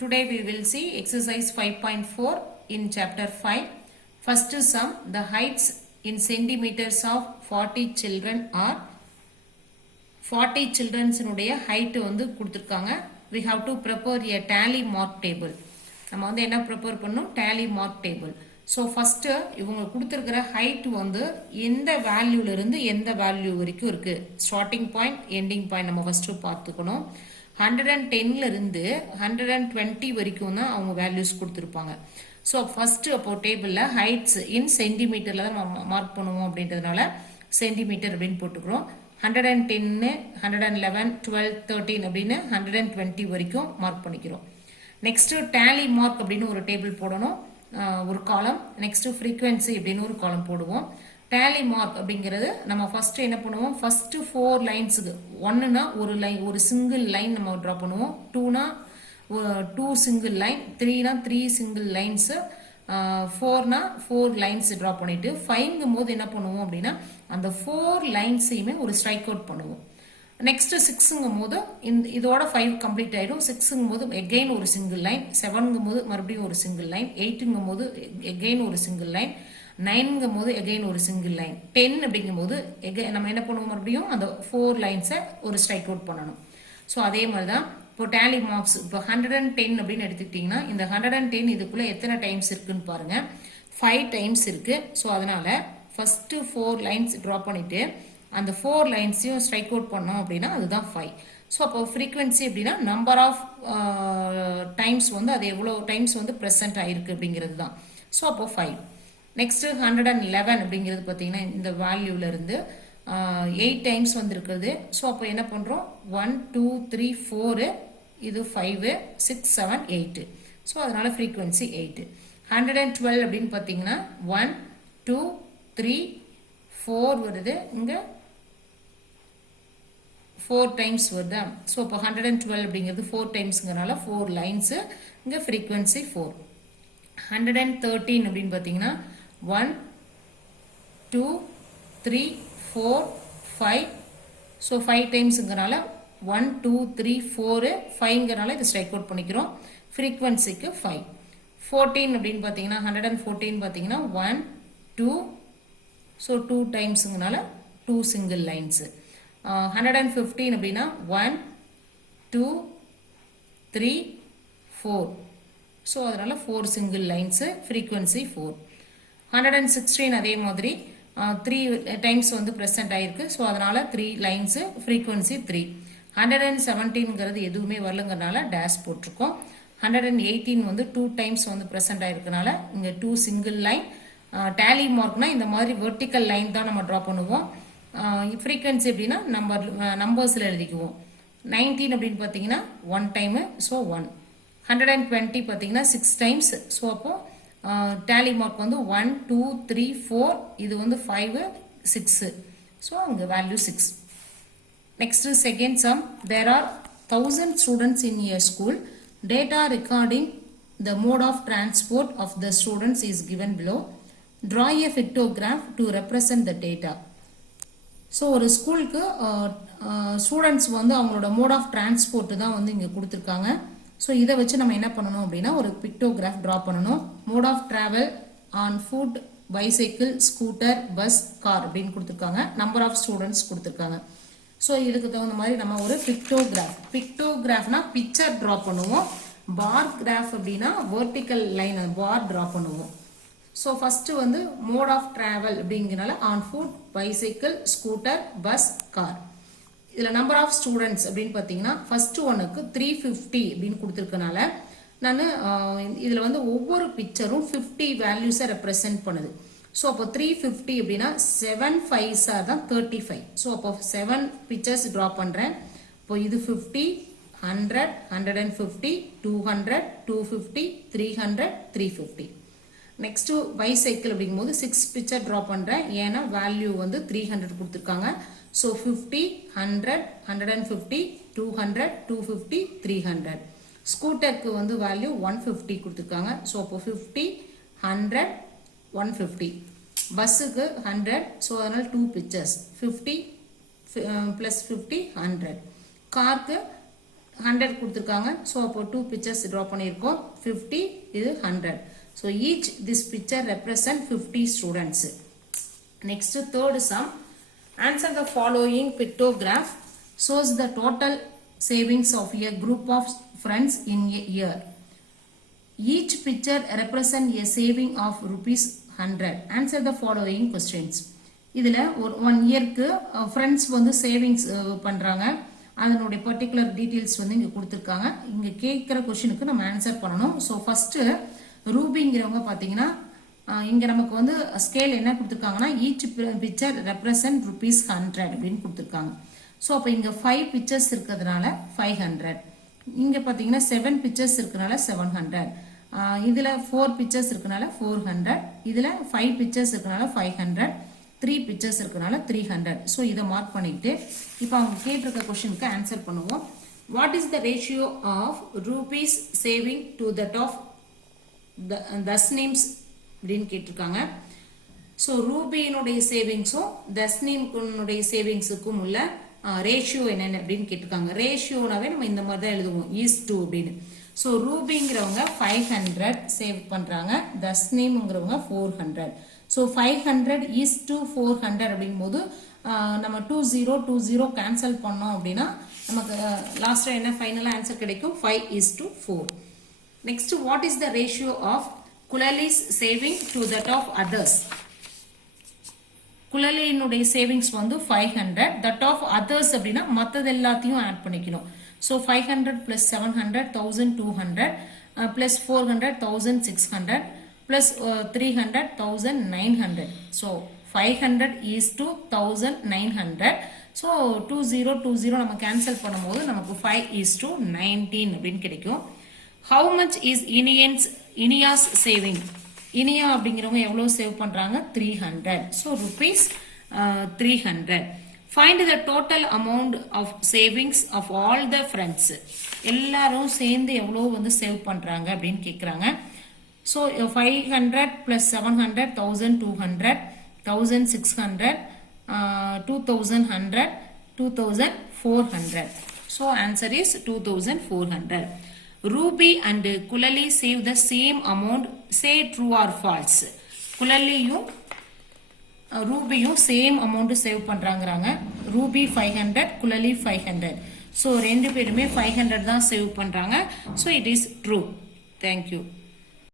Today we will see exercise 5.4 in chapter 5. First sum, the heights in centimeters of 40 children are 40 children's height வந்து கொடுத்திருக்காங்க. We have to prepare a tally mark table. நம்ம வந்து என்ன prepare பண்ணணும்? Tally mark table. So first இவங்க கொடுத்திருக்கிற height வந்து எந்த வேல்யூல இருந்து எந்த வேல்யூ வரைக்கும் இருக்கு? Starting point, ending point நம்ம first பார்த்துக்கணும். 110ல இருந்து 120 வரைக்கும் தான் அவங்க வேல்யூஸ் கொடுத்திருப்பாங்க. ஸோ ஃபர்ஸ்ட் அப்போ டேபிளில் ஹைட்ஸ் இன் சென்டிமீட்டரில் தான் நம்ம மார்க் பண்ணுவோம் அப்படின்றதுனால சென்டிமீட்டர் அப்படின்னு போட்டுக்கிறோம். 110 111 12 13 அப்படின்னு 120 வரைக்கும் மார்க் பண்ணிக்கிறோம். நெக்ஸ்ட் டேலி மார்க் அப்படின்னு ஒரு டேபிள் போடணும், ஒரு காலம். நெக்ஸ்ட் ஃப்ரீக்வன்சி அப்படின்னு ஒரு காலம் போடுவோம். டேலி மார்க் அப்படிங்கிறது நம்ம ஃபர்ஸ்ட் என்ன பண்ணுவோம், ஃபர்ஸ்ட் 4 லைன்ஸுக்கு 1னா ஒரு லைன், ஒரு சிங்கிள் லைன் நம்ம ட்ரா பண்ணுவோம். 2னா 2 சிங்கிள் லைன், 3னா 3 சிங்கிள் லைன்ஸு, 4னா 4 லைன்ஸ் ட்ரா பண்ணிட்டு 5ங்கும் போது என்ன பண்ணுவோம் அப்படின்னா அந்த 4 லைன்ஸையுமே ஒரு ஸ்ட்ரைக் அவுட் பண்ணுவோம். நெக்ஸ்ட் 6ங்கும் போது இதோட 5 கம்ப்ளீட் ஆயிடும். 6ங்கும் போது எகெயின் ஒரு சிங்கிள் லைன், 7ங்கும் போது மறுபடியும் ஒரு சிங்கிள் லைன், 8ங்கும் போது எகெயின் ஒரு சிங்கிள் லைன், 9ங்கும் போது எகெயின் ஒரு சிங்கிள் லைன், 10 அப்படிங்கும் போது நம்ம என்ன பண்ணுவோம், மறுபடியும் அந்த 4 லைன்ஸை ஒரு ஸ்ட்ரைக் அவுட் பண்ணணும். ஸோ அதே மாதிரி தான் இப்போ டேலி மார்க்ஸ். இப்போ 110 அப்படின்னு எடுத்துக்கிட்டிங்கன்னா இந்த 110 இதுக்குள்ளே எத்தனை டைம்ஸ் இருக்குன்னு பாருங்க, 5 டைம்ஸ் இருக்கு. ஸோ அதனால ஃபர்ஸ்ட் 4 லைன்ஸ் ட்ரா பண்ணிட்டு அந்த 4 லைன்ஸையும் ஸ்ட்ரைக் அவுட் பண்ணோம் அப்படின்னா அதுதான் 5. ஸோ அப்போ ஃப்ரீக்வன்சி அப்படின்னா நம்பர் ஆஃப் டைம்ஸ் வந்து அது எவ்வளோ டைம்ஸ் வந்து ப்ரெசென்ட் ஆயிருக்கு அப்படிங்கிறது தான். ஸோ அப்போ 5. நெக்ஸ்ட் 111 அப்படிங்கிறது பார்த்தீங்கன்னா இந்த வேல்யூல இருந்து 8 டைம்ஸ் வந்துருக்குது. ஸோ அப்போ என்ன பண்ணுறோம், 1 2 3 4, இது 5 6 7 8. ஸோ அதனால ஃப்ரீக்வன்சி 8. 112 அப்படின்னு பார்த்தீங்கன்னா 1 2 3 4 வருது, இங்கே 4 டைம்ஸ் வருதா. ஸோ இப்போ 112 அப்படிங்கிறது 4 டைம்ஸ்ங்கிறனால 4 லைன்ஸு, இங்கே ஃப்ரீக்வன்சி 4. 113 அப்படின்னு பார்த்தீங்கன்னா 1 2 3 4 5. ஸோ 5 டைம்ஸுங்கிறனால 1 2 3 4 5ங்கிறனால இது ஸ்ட்ரைக் அவுட் பண்ணிக்கிறோம். ஃப்ரீக்வன்சிக்கு 5. 14 அப்படின்னு பார்த்தீங்கன்னா 114 பார்த்தீங்கன்னா 1 2, ஸோ 2 டைம்ஸுங்கனால 2 சிங்கிள் லைன்ஸு. 115 அப்படின்னா 1 2 3 4. ஸோ அதனால் 4 சிங்கிள் லைன்ஸு, ஃப்ரீக்வன்சி 4. 116 அதே மாதிரி 3 டைம்ஸ் வந்து ப்ரெசென்ட் ஆகிருக்கு. ஸோ அதனால் 3 லைன்ஸு, ஃப்ரீக்வன்சி 3. 117ங்கிறது எதுவுமே வரலங்கிறனால டேஷ் போட்டிருக்கோம். 118 வந்து 2 டைம்ஸ் வந்து ப்ரெசென்ட் ஆகிருக்கனால இங்கே 2 சிங்கிள் லைன். டேலி மார்க்னா இந்த மாதிரி வெர்டிக்கல் லைன் தான் நம்ம ட்ரா பண்ணுவோம். ஃப்ரீக்வன்சி எப்படின்னா நம்பர்ஸில் எழுதிக்குவோம். 19 அப்படின்னு பார்த்தீங்கன்னா 1 டைமு, ஸோ 1. 120 பார்த்தீங்கன்னா 6 டைம்ஸ். ஸோ அப்போது டேலி மார்க் வந்து 1 2 3 4, இது வந்து 5 6. ஸோ அங்கே value 6. Next second sum, there are 1000 students in a school. Data recording the mode of transport of the students is given below. Draw a pictograph to represent the data. So ஒரு ஸ்கூலுக்கு students வந்து அவங்களோட mode of transport தான் வந்து இங்கே கொடுத்துருக்காங்க. So இதை வச்சு நம்ம என்ன பண்ணணும் அப்படின்னா ஒரு பிக்டோகிராஃப் ட்ரா பண்ணணும். Mode of travel on foot, bicycle, scooter, bus, car அப்படின்னு கொடுத்துருக்காங்க. நம்பர் ஆஃப் ஸ்டூடெண்ட்ஸ் கொடுத்துருக்காங்க. ஸோ இதுக்கு தகுந்த மாதிரி நம்ம ஒரு பிக்டோகிராஃப்னா பிக்சர் ட்ரா பண்ணுவோம். பார் கிராஃப் அப்படின்னா வெர்டிக்கல் லைன் பார் ட்ரா பண்ணுவோம். ஸோ ஃபஸ்ட்டு வந்து மோட் ஆஃப் ட்ராவல் அப்படிங்கிறனால on foot, bicycle, scooter, bus, car. இதில் நம்பர் ஆஃப் ஸ்டூடெண்ட்ஸ் அப்படின்னு பார்த்தீங்கன்னா ஃபர்ஸ்ட் ஒன்னுக்கு 350 அப்படின்னு கொடுத்துருக்கனால நான் இதில் வந்து ஒவ்வொரு பிக்சரும் 50 வேல்யூஸை ரெப்ரசென்ட் பண்ணுது. ஸோ அப்போ 350 அப்படின்னா 7 5s தான் 35. ஸோ அப்போ 7 பிக்சர்ஸ் ட்ரா பண்ணுறேன். இப்போ இது 50 100 150 200 250 300 350. நெக்ஸ்ட்டு பைசைக்கிள் அப்படிங்கும்போது 6 பிக்சர் ட்ரா பண்ணுறேன். ஏன்னா வேல்யூ வந்து 300 கொடுத்துருக்காங்க. ஸோ 50 100 150 200 250 300. ஸ்கூட்டருக்கு வந்து வேல்யூ 150 கொடுத்துருக்காங்க. ஸோ அப்போ 50 100 150. பஸ்ஸுக்கு 100. ஸோ அதனால் 2 பிக்சர்ஸ் 50 +50 100. காருக்கு 100 கொடுத்துருக்காங்க. ஸோ அப்போ 2 pictures ட்ரா பண்ணியிருக்கோம். 50 இது 100. So each this picture represent 50 students. Next third sum. Answer the following pictograph shows the total savings of a group of friends in a year. Each picture represent a saving of rupees 100. Answer the following questions. இதில் ஒரு 1 இயர்க்கு friends வந்து savings பண்ணுறாங்க. அதனுடைய particular details வந்து இங்கே கொடுத்துருக்காங்க. இங்கே கேட்குற கொஷினுக்கு நம்ம ஆன்சர் பண்ணணும். ஸோ ஃபஸ்ட்டு ரூபிங்கிறவங்க பார்த்தீங்கன்னா இங்கே நமக்கு வந்து ஸ்கேல் என்ன கொடுத்துருக்காங்கன்னா ஈச் பிக்சர் ரெப்ரசன்ட் rupees 100 அப்படின்னு கொடுத்துருக்காங்க. ஸோ அப்போ இங்கே 5 pictures இருக்கிறதுனால 500. இங்கே பார்த்தீங்கன்னா 7 pictures இருக்கிறதுனால 700. இதில் 4 pictures இருக்கிறதுனால 400. இதில் 5 pictures இருக்கிறதுனால 500. 3 pictures இருக்கிறதுனால 300. ஸோ இதை மார்க் பண்ணிட்டு இப்போ அவங்க கேட்டிருக்க கொஸ்டினுக்கு ஆன்சர் பண்ணுவோம். What is the ratio of rupees saving to that of thus names அப்படின்னு கேட்டிருக்காங்க. ஸோ ரூபியினுடைய சேவிங்ஸும் தஸ்னீம்னுடைய சேவிங்ஸுக்கும் உள்ள ரேஷியோ என்னென்ன அப்படின்னு கேட்டிருக்காங்க. ரேஷியோனாவே நம்ம இந்த மாதிரி தான் எழுதுவோம், ஈஸ் டூ அப்படின்னு. ஸோ ரூபிங்கிறவங்க 500 சேவ் பண்ணுறாங்க, தஸ்னீம்ங்கிறவங்க 400. ஸோ 500 ஈஸ் டு 400 அப்படிங்கும் போது நம்ம 2020 கேன்சல் பண்ணோம் அப்படின்னா நமக்கு லாஸ்ட்டாக என்ன ஃபைனலாக ஆன்சர் கிடைக்கும், 5:4. Next, what is the ratio of Kulali's saving to that of others? குலலினுடைய சேவிங்ஸ் வந்து 500, தட் ஆஃப் அதர்ஸ் அப்படின்னா மற்றது எல்லாத்தையும் ஆட் பண்ணிக்கணும். So 500 + 700 1200 + 400 1600 + 300 1900. So 500 is to 1900. So 2020 நம்ம கேன்சல் பண்ணும்போது நமக்கு 5:19 அப்படின்னு கிடைக்கும். How much is Iniya's saving? Iniya அப்படிங்கிறவங்க எவ்வளோ சேவ் பண்ணுறாங்க, 300. So rupees 300. Find the total amount of savings of all the friends. எல்லாரும் சேர்ந்து எவ்வளோ வந்து சேவ் பண்ணுறாங்க அப்படின்னு கேட்குறாங்க. So 500 + 700 1200 1600 2100 2400. So answer is 2400. Ruby and Kulali save the same amount. Say true or false. குலலியும் ரூபியும் சேம் அமௌண்ட் சேவ் பண்ணுறாங்கிறாங்க. ரூபி 500, குலலி 500. ஸோ ரெண்டு பேருமே 500 தான் சேவ் பண்ணுறாங்க. So it is true. Thank you.